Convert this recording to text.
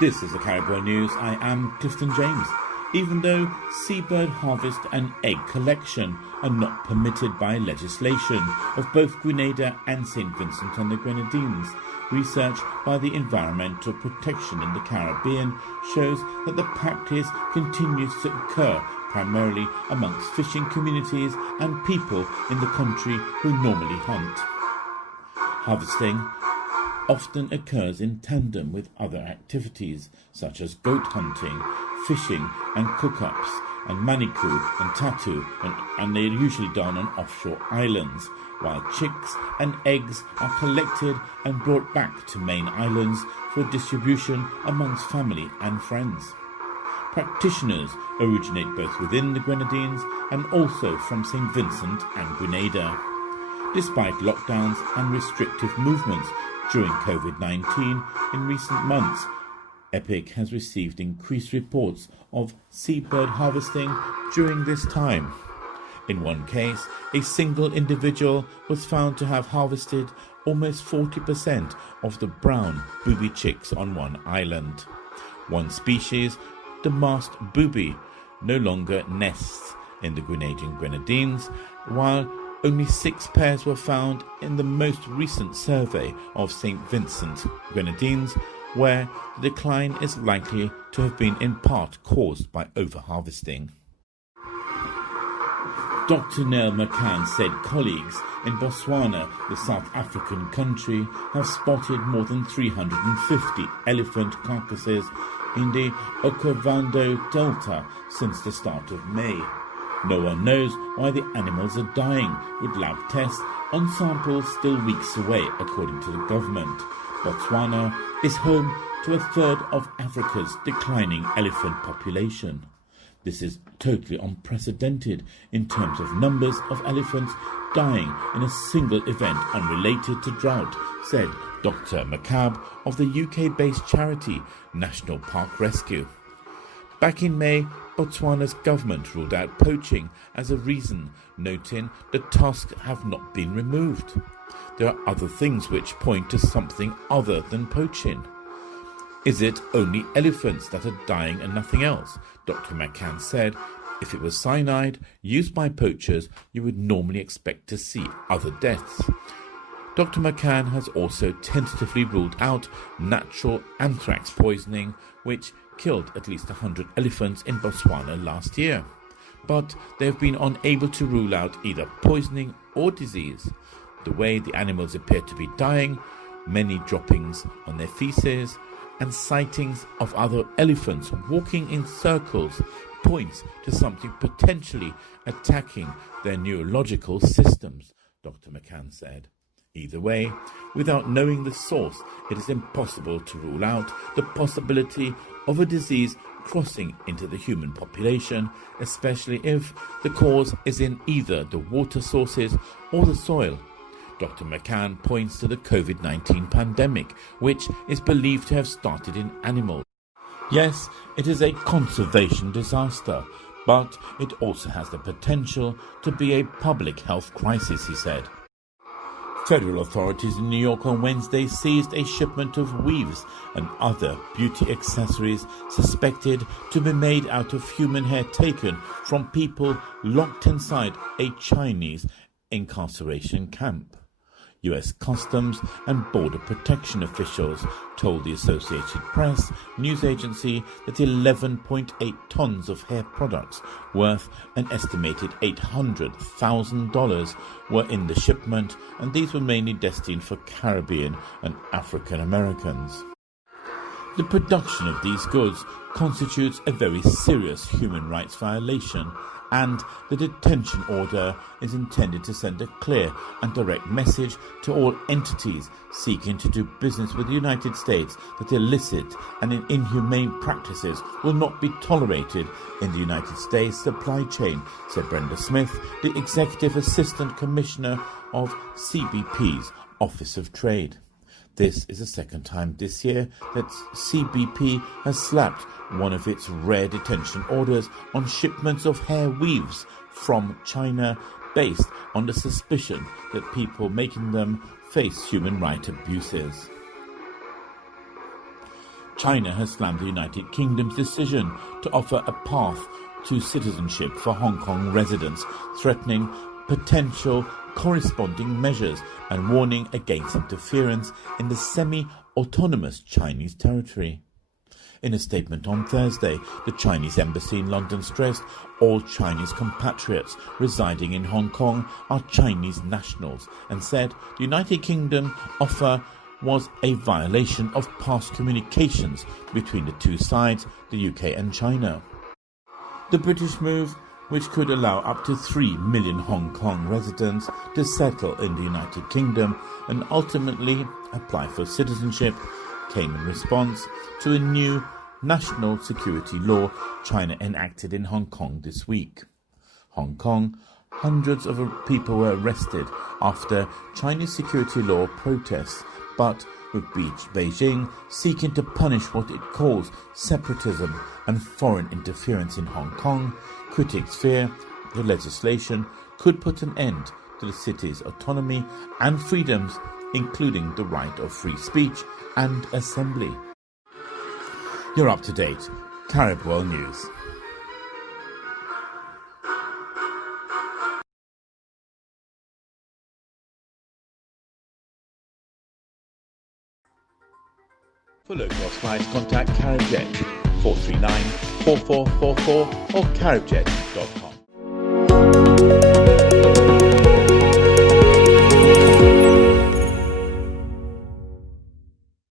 This is the CaribWorld News. I am Clifton James. Even though seabird harvest and egg collection are not permitted by legislation of both Grenada and St. Vincent and the Grenadines, research by the Environmental Protection in the Caribbean shows that the practice continues to occur primarily amongst fishing communities and people in the country who normally hunt. Harvesting often occurs in tandem with other activities such as goat hunting, fishing and cook-ups, and manicure and tattoo, and they're usually done on offshore islands, while chicks and eggs are collected and brought back to main islands for distribution amongst family and friends. Practitioners originate both within the Grenadines and also from St. Vincent and Grenada. Despite lockdowns and restrictive movements during COVID-19 in recent months, EPIC has received increased reports of seabird harvesting during this time. In one case, a single individual was found to have harvested almost 40% of the brown booby chicks on one island. One species, the masked booby, no longer nests in the Grenadian Grenadines, while only 6 pairs were found in the most recent survey of St. Vincent Grenadines, where the decline is likely to have been in part caused by overharvesting. Dr. Neil McCann said colleagues in Botswana, the South African country, have spotted more than 350 elephant carcasses in the Okavango Delta since the start of May. No one knows why the animals are dying, with lab tests on samples still weeks away, according to the government. Botswana is home to a third of Africa's declining elephant population. This is totally unprecedented in terms of numbers of elephants dying in a single event unrelated to drought, said Dr. McCabe of the UK-based charity National Park Rescue. Back in May, Botswana's government ruled out poaching as a reason, noting the tusks have not been removed. There are other things which point to something other than poaching. Is it only elephants that are dying and nothing else? Dr. McCann said, if it was cyanide used by poachers, you would normally expect to see other deaths. Dr. McCann has also tentatively ruled out natural anthrax poisoning, which killed at least 100 elephants in Botswana last year. But they have been unable to rule out either poisoning or disease. The way the animals appear to be dying, many droppings on their feces, and sightings of other elephants walking in circles points to something potentially attacking their neurological systems, Dr. McCann said. Either way, without knowing the source, it is impossible to rule out the possibility of a disease crossing into the human population, especially if the cause is in either the water sources or the soil. Dr. McCann points to the COVID-19 pandemic, which is believed to have started in animals. Yes, it is a conservation disaster, but it also has the potential to be a public health crisis, he said. Federal authorities in New York on Wednesday seized a shipment of weaves and other beauty accessories suspected to be made out of human hair taken from people locked inside a Chinese incarceration camp. U.S. Customs and Border Protection officials told the Associated Press news agency that 11.8 tons of hair products worth an estimated $800,000 were in the shipment, and these were mainly destined for Caribbean and African Americans. The production of these goods constitutes a very serious human rights violation, and the detention order is intended to send a clear and direct message to all entities seeking to do business with the United States that illicit and inhumane practices will not be tolerated in the United States supply chain, said Brenda Smith, the Executive Assistant Commissioner of CBP's Office of Trade. This is the second time this year that CBP has slapped one of its rare detention orders on shipments of hair weaves from China based on the suspicion that people making them face human rights abuses. China has slammed the United Kingdom's decision to offer a path to citizenship for Hong Kong residents, threatening potential corresponding measures and warning against interference in the semi-autonomous Chinese territory. In a statement on Thursday, the Chinese embassy in London stressed all Chinese compatriots residing in Hong Kong are Chinese nationals and said the United Kingdom offer was a violation of past communications between the two sides, the UK and China. The British move, which could allow up to 3 million Hong Kong residents to settle in the United Kingdom and ultimately apply for citizenship, came in response to a new national security law China enacted in Hong Kong this week. Hong Kong, hundreds of people were arrested after Chinese security law protests, but with Beijing seeking to punish what it calls separatism and foreign interference in Hong Kong, critics fear the legislation could put an end to the city's autonomy and freedoms, including the right of free speech and assembly. You're up to date. CaribWorld News. For local flights, contact CaribJet 439 4444 or caribjet.com.